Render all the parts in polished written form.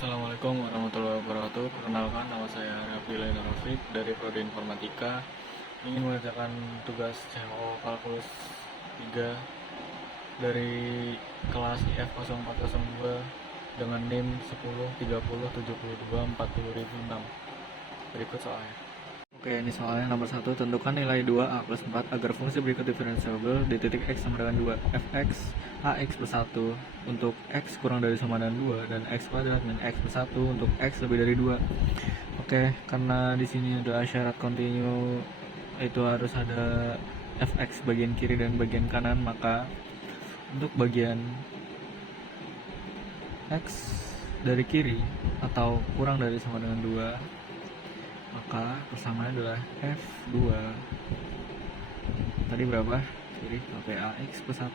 Assalamualaikum warahmatullahi wabarakatuh. Perkenalkan, nama saya Raffi Laina Rafiq dari Prodi Informatika. Ingin mengerjakan tugas CO Kalkulus 3 dari kelas IF 0402 dengan NIM 10 30 72 40006. Berikut soalnya. Oke, ini soalnya nomor 1. Tentukan nilai 2a plus 4 agar fungsi berikut differentiable di titik x sama dengan 2. Fx ax plus 1 untuk x kurang dari sama dengan 2 dan x kuadrat min x plus 1 untuk x lebih dari 2. Oke, karena di sini ada syarat kontinu itu harus ada fx bagian kiri dan bagian kanan, maka untuk bagian x dari kiri atau kurang dari sama dengan 2, maka persamaan adalah F2 tadi berapa? Kiri oke, AX plus 1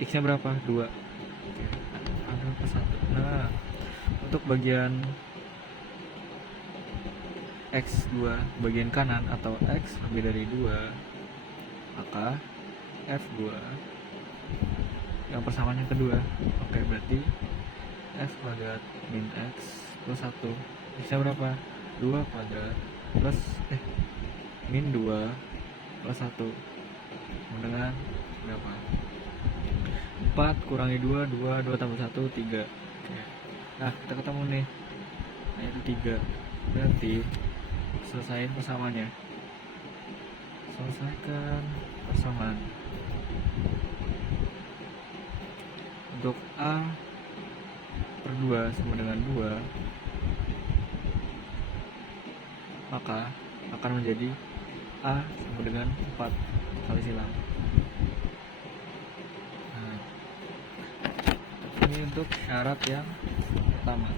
X nya berapa? 2. Oke, ada plus 1. Nah, untuk bagian X2 bagian kanan atau X lebih dari 2, maka F2 yang persamaan yang kedua. Oke, berarti F kuadrat min X plus 1. X nya berapa? 2 kuadrat plus min 2 plus 1 dengan berapa? 4 kurangi 2, 2 tambah 1, 3. Oke. Nah, kita ketemu nih. Nah, itu 3. Berarti selesaiin persamaannya. Selesaikan persamaan. Untuk A per 2 sama dengan 2, maka akan menjadi A sama dengan 4 kali silang. Nah, ini untuk syarat yang pertama.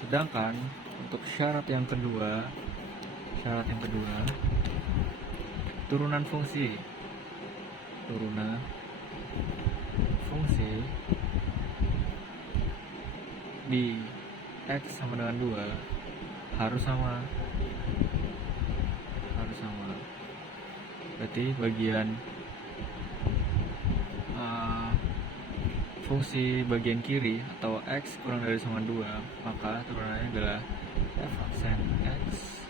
Sedangkan untuk syarat yang kedua, turunan fungsi di X sama dengan 2 harus sama. Berarti bagian fungsi bagian kiri atau X kurang dari sama 2, maka turunannya adalah f aksen X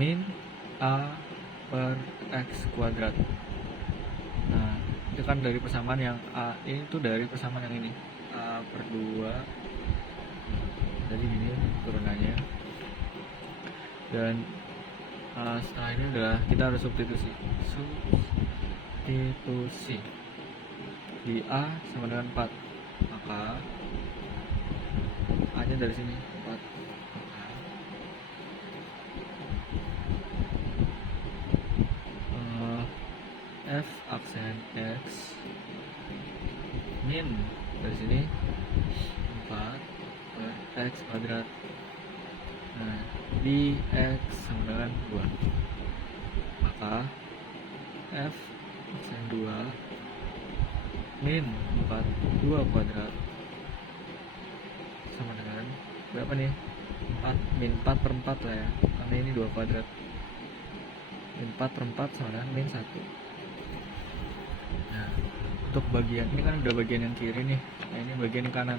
min A per X kuadrat. Nah, itu kan dari persamaan yang A ini tuh dari persamaan yang ini, A per 2. Jadi ini turunannya, dan setelah ini adalah kita harus substitusi di A sama dengan 4, maka A nya dari sini 4, maka F aksen X min dari sini 4 per X kuadrat. Nah, di X sama dengan 2, maka F aksen 2 min 4 2 kuadrat sama dengan berapa nih? 4 min 4 per 4 lah ya, karena ini 2 kuadrat. Min 4 per 4 sama dengan min 1. Nah, untuk bagian ini kan udah bagian yang kiri nih. Nah, ini bagian yang kanan.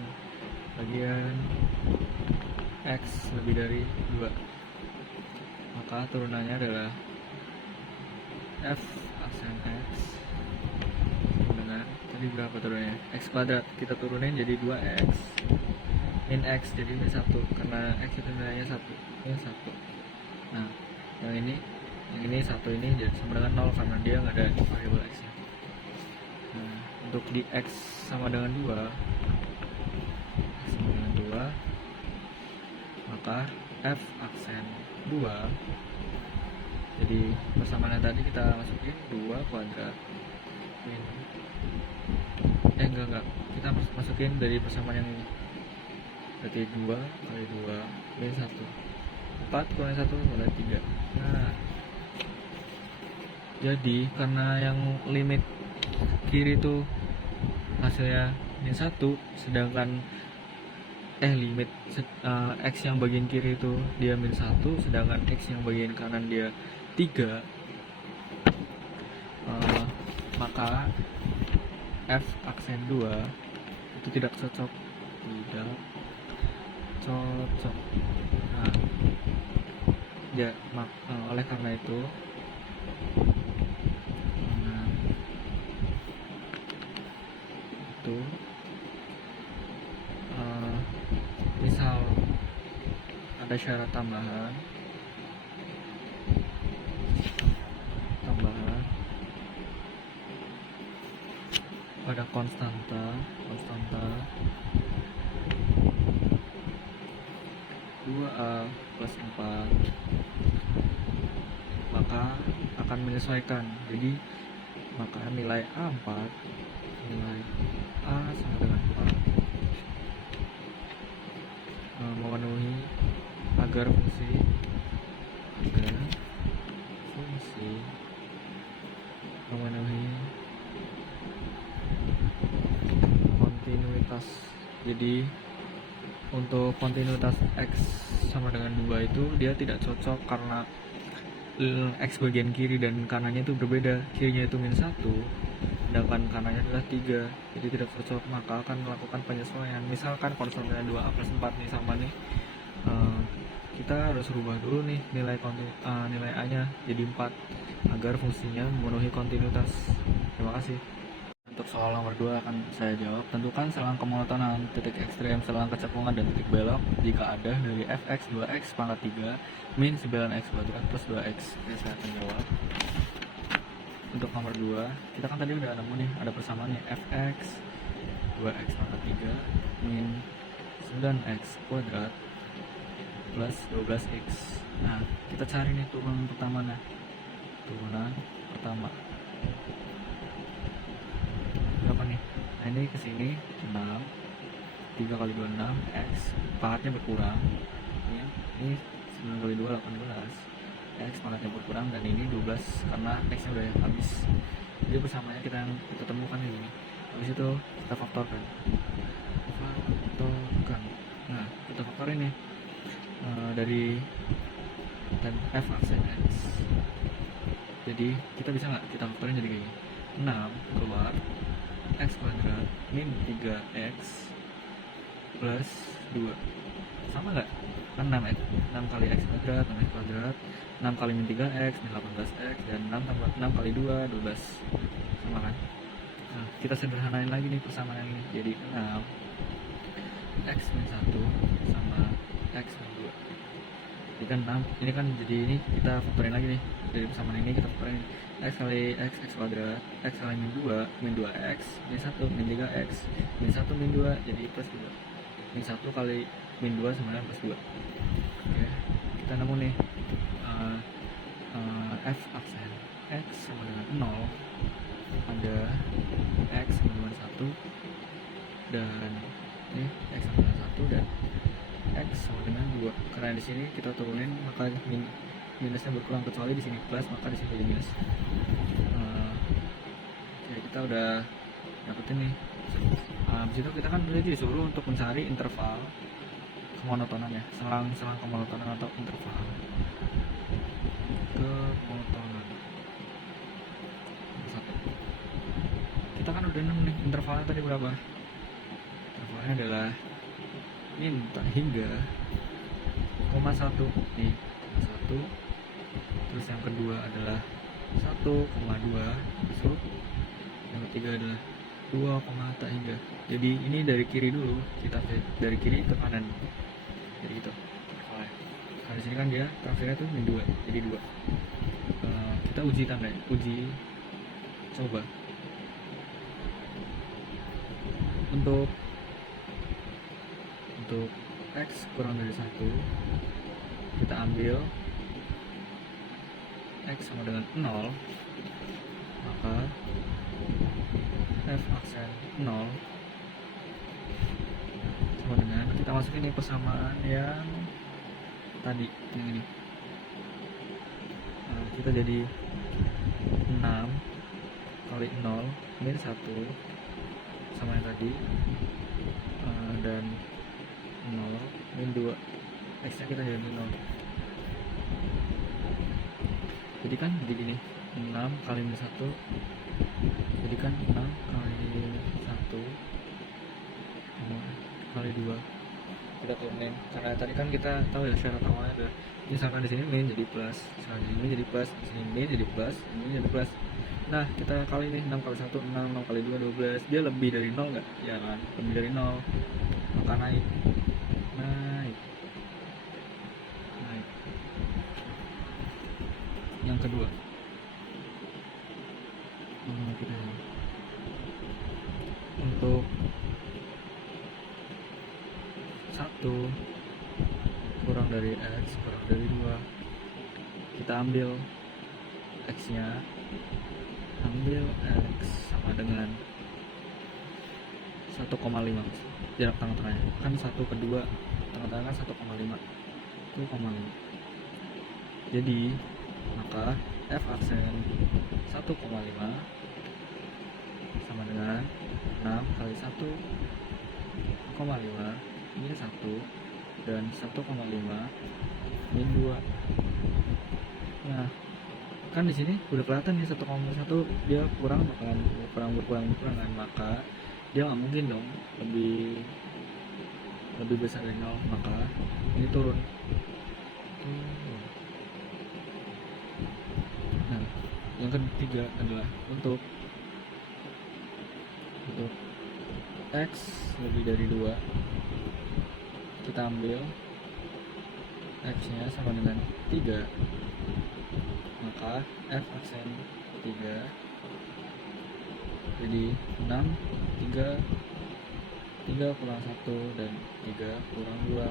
Bagian X lebih dari 2, maka turunannya adalah F aksen X dengan tadi berapa turunannya? X kuadrat kita turunin jadi 2X min X jadi min 1, karena X itu nilainya 1, min 1. Nah, yang ini 1 ini jadi sama dengan 0 karena dia nggak ada variabel X nya. Nah, untuk di X sama dengan 2, maka F aksen 2 jadi persamaannya tadi kita masukin 2 kuadrat min enggak kita masukin dari persamaan yang ini, berarti 2 kali 2 min 1, 4 kurang 1 adalah 3. Nah, jadi karena yang limit kiri itu hasilnya min 1, sedangkan limit X yang bagian kiri itu dia min 1, sedangkan X yang bagian kanan dia 3, maka F aksen 2 itu tidak cocok tidak cocok. Nah, ya, oleh karena itu misal ada syarat tambahan pada konstanta 2A plus 4, maka akan menyesuaikan. Jadi maka nilai A4 nilai A sama dengan 4 memenuhi agar fungsi memenuhi kontinuitas. Jadi untuk kontinuitas X sama dengan 2 itu dia tidak cocok karena X bagian kiri dan kanannya itu berbeda. Kirinya itu -1, sedangkan kanannya adalah 3, jadi tidak cocok. Maka akan melakukan penyesuaian. Misalkan konstannya 2A plus 4 nih sama nih, kita harus rubah dulu nih nilai A nya jadi 4 agar fungsinya memenuhi kontinuitas. Terima kasih. Untuk soal nomor 2 akan saya jawab. Tentukan selang kemonotonan, titik ekstrem, selang kecepungan, dan titik belok jika ada dari fx 2x pangkat 3 min 9x kuadrat plus 2x. Oke, saya akan jawab. Untuk nomor 2, kita kan tadi udah nemu nih, ada persamaannya fx 2x pangkat 3 min 9x kuadrat plus 12x. Nah, kita cari nih turunan pertamanya. Turunan pertama berapa nih? Nah, ini kesini 6, 3 kali 2 6, x pangkatnya berkurang, ini 9 kali 2 18, x pangkatnya berkurang, dan ini 12 karena x nya udah habis. Jadi persamanya kita temukan ini. Habis itu kita faktorkan. Nah, kita faktorin nih dari f aksen x. Jadi kita bisa nggak kita faktorin jadi kayak 6 keluar x kuadrat min 3x plus 2 sama nggak? Kan 6 kali x kuadrat 6x kuadrat, 6 kali min 3x min 18x, dan 6 tambah 6 kali 2 12, sama kan? Nah, kita sederhanain lagi nih persamaan ini jadi 6 x min 1 sama x min 2. Jadi kan 6 ini kan, jadi ini kita faktorin lagi nih dari persamaan ini, kita faktorin x kali x kuadrat, x kali min 2 min 2x min 1 min 3x min 1 min 2 jadi plus 2, min 1 kali min 2 sama dengan plus 2. Oke, kita nemu nih f aksen x sama dengan 0, ada x sama dengan 1, dan ini x sama dengan 1, dan x sama dengan 2. Karena di sini kita turunin maka minusnya berkurang, kecuali di sini plus maka di sini jadi minus. Kita udah dapetin nih. Habis itu kita kan udah disuruh untuk mencari interval kemonotonan ya, selang kemonotonan atau interval kemonotonan. Kita kan udah nemu nih intervalnya tadi berapa? Intervalnya adalah min hingga 1 nih, 1. Terus yang kedua adalah 1,2 masuk, yang ketiga adalah 2, tak hingga. Jadi ini dari kiri dulu, kita dari kiri ke kanan, jadi gitu. Nah, di sini kan dia transfernya tuh min 2, jadi 2. Kita uji tanda, uji coba. Untuk x kurang dari 1, kita ambil x sama dengan 0, maka f aksen 0 sama dengan, kita masukin ini persamaan yang tadi, yang ini. Nah, kita jadi 6 kali 0 min 1 sama yang tadi, dan 0 min 2, x nya kita jadi 0. Jadi kan jadi gini, 6 kali min 1, jadi kan 6 kali 1 kali 2 kita turunin, karena tadi kan kita tahu ya syarat awalnya adalah misalkan di sini min jadi plus, misalkan di sini jadi plus, di sini min jadi plus, ini jadi plus. Nah kita kali ini 6 kali 1 6, 6 kali 2 12, dia lebih dari 0 nggak? Ya kan, lebih dari 0, maka naik naik naik. Yang kedua kita untuk 1 kurang dari X kurang dari 2, kita ambil X nya, ambil X sama dengan 1,5, jarak tengah-tengahnya kan 1 ke 2, tengah-tengah kan 1,5, 1,5. Jadi maka F aksen 1,5 sama dengan 6 kali 1,5 min 1 dan 1,5 min 2. Nah kan di sini udah kelihatan nih 1,1 dia kurang, bakalan berkurang kan, maka dia nggak mungkin dong lebih besar dari 0, maka ini turun. Nah yang ketiga adalah untuk X lebih dari 2, kita ambil X nya sama dengan 3, maka F aksen 3 jadi 6, 3 kurang 1 dan 3 kurang 2.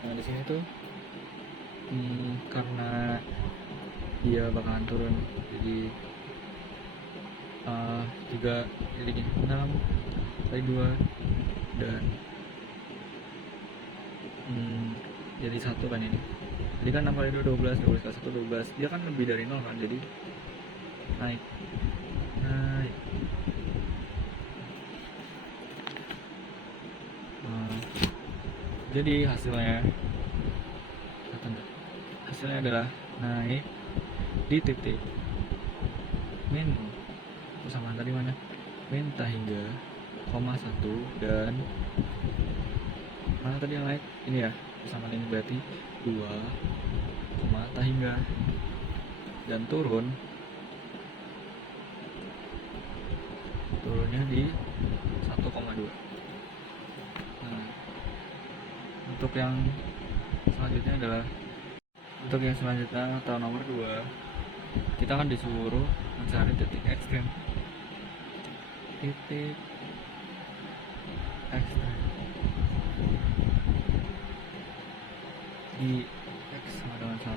Nah di sini tuh karena dia bakalan turun jadi 3 jadi 6 kali 2 dan jadi 1 kan ini, jadi kan 6 kali 2 12, 12 kali 1 12, dia kan lebih dari 0 kan, jadi naik. Jadi hasilnya adalah naik di titik min persamaan tadi mana, min tak hingga, koma 1 dan mana tadi yang naik ini ya, persamaan ini berarti 2, koma tak hingga, dan turunnya di 1,2. Nah untuk yang selanjutnya atau nomor 2, kita akan disuruh mencari titik ekstrem di X sama dengan 1.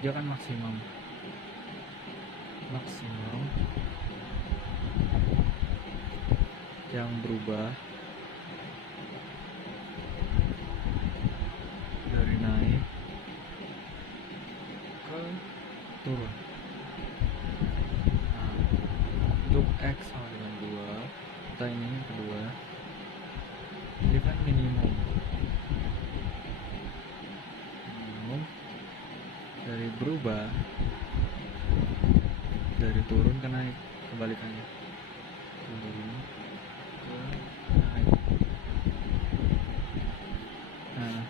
Dia kan maksimum yang berubah dari naik ke turun. Nah, untuk X sama dengan 2, kita ini kedua, dia kan minimum dari berubah dari turun ke naik, kebalikannya turun ke naik. Nah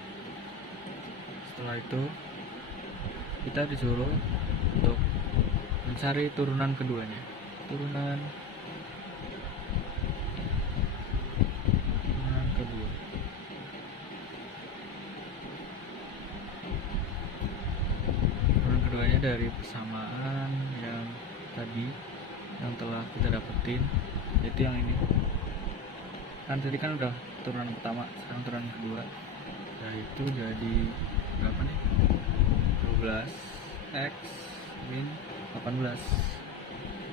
setelah itu kita disuruh untuk mencari turunan keduanya, turunan kedua. Turunan keduanya dari persamaan yang tadi yang telah kita dapetin, yaitu yang ini kan, tadi kan udah turunan pertama, sekarang turunan kedua, yaitu jadi berapa nih, 12 X min 18,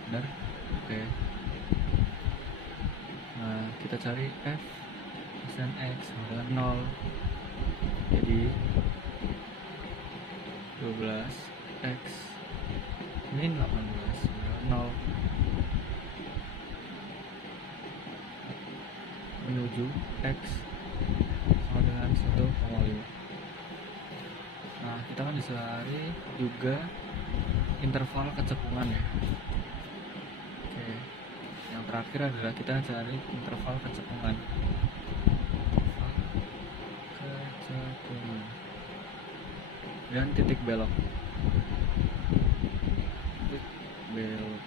benar? Oke. Nah kita cari F dan X sama dengan 0, jadi 12 X min 18 0 menuju X sama dengan 1,5. Nah kita kan dicari juga interval kecepungan ya, terakhir adalah kita cari interval kecekungan. Dan titik belok. Titik belok.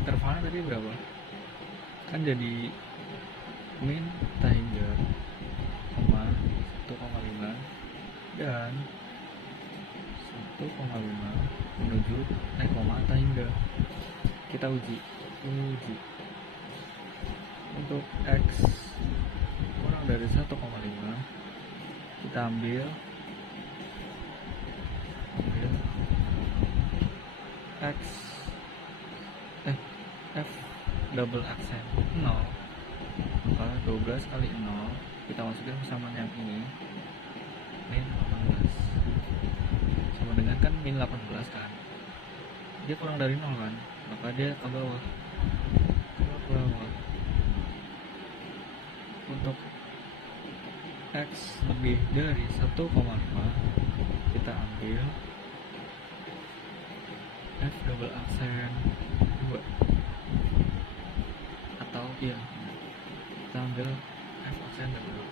Intervalnya tadi berapa? Kan jadi min hingga koma 1,5 dan 1,5 menuju koma hingga. Kita uji untuk x kurang dari 1,5 kita ambil x f double aksen 0, maka 12 kali 0 kita masukin persamaan yang ini min 18 sama dengan kan min 18 kan, dia kurang dari 0 kan, maka dia ke bawah. Untuk x lebih dari 1,5 kita ambil f double aksen 2 atau iya kita ambil f aksen double,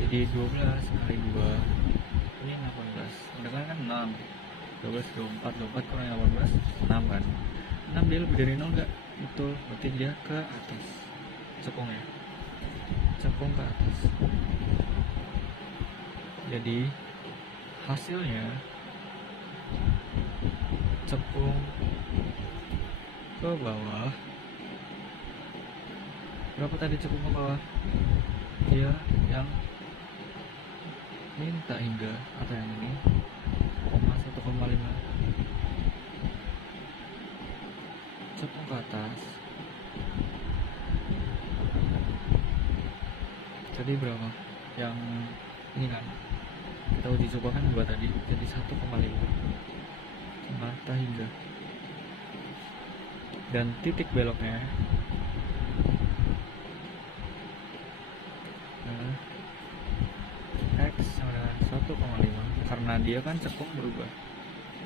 jadi 12 kali 2 ini 18, sedangkan kan 6 12 24 kurang 18 6 kan, 6 dia lebih dari 0 enggak? Betul, berarti dia ke atas cekungnya, cekung ke atas. Jadi hasilnya cekung ke bawah. Berapa tadi cekung ke bawah? Dia yang minta hingga atau yang ini 1,5 cekung ke atas. Jadi berapa? Yang ini kan kita uji coba kan 2 tadi, jadi 1,5 mata hingga. Dan titik beloknya x sama dengan 1,5 karena dia kan cekung berubah,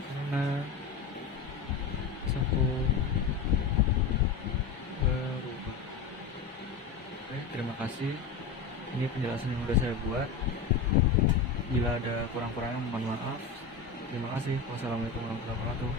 karena cekung berubah. Oke, terima kasih. Ini penjelasan yang udah saya buat. Bila ada kurang-kurangnya mohon maaf. Terima kasih. Wassalamualaikum warahmatullahi wabarakatuh.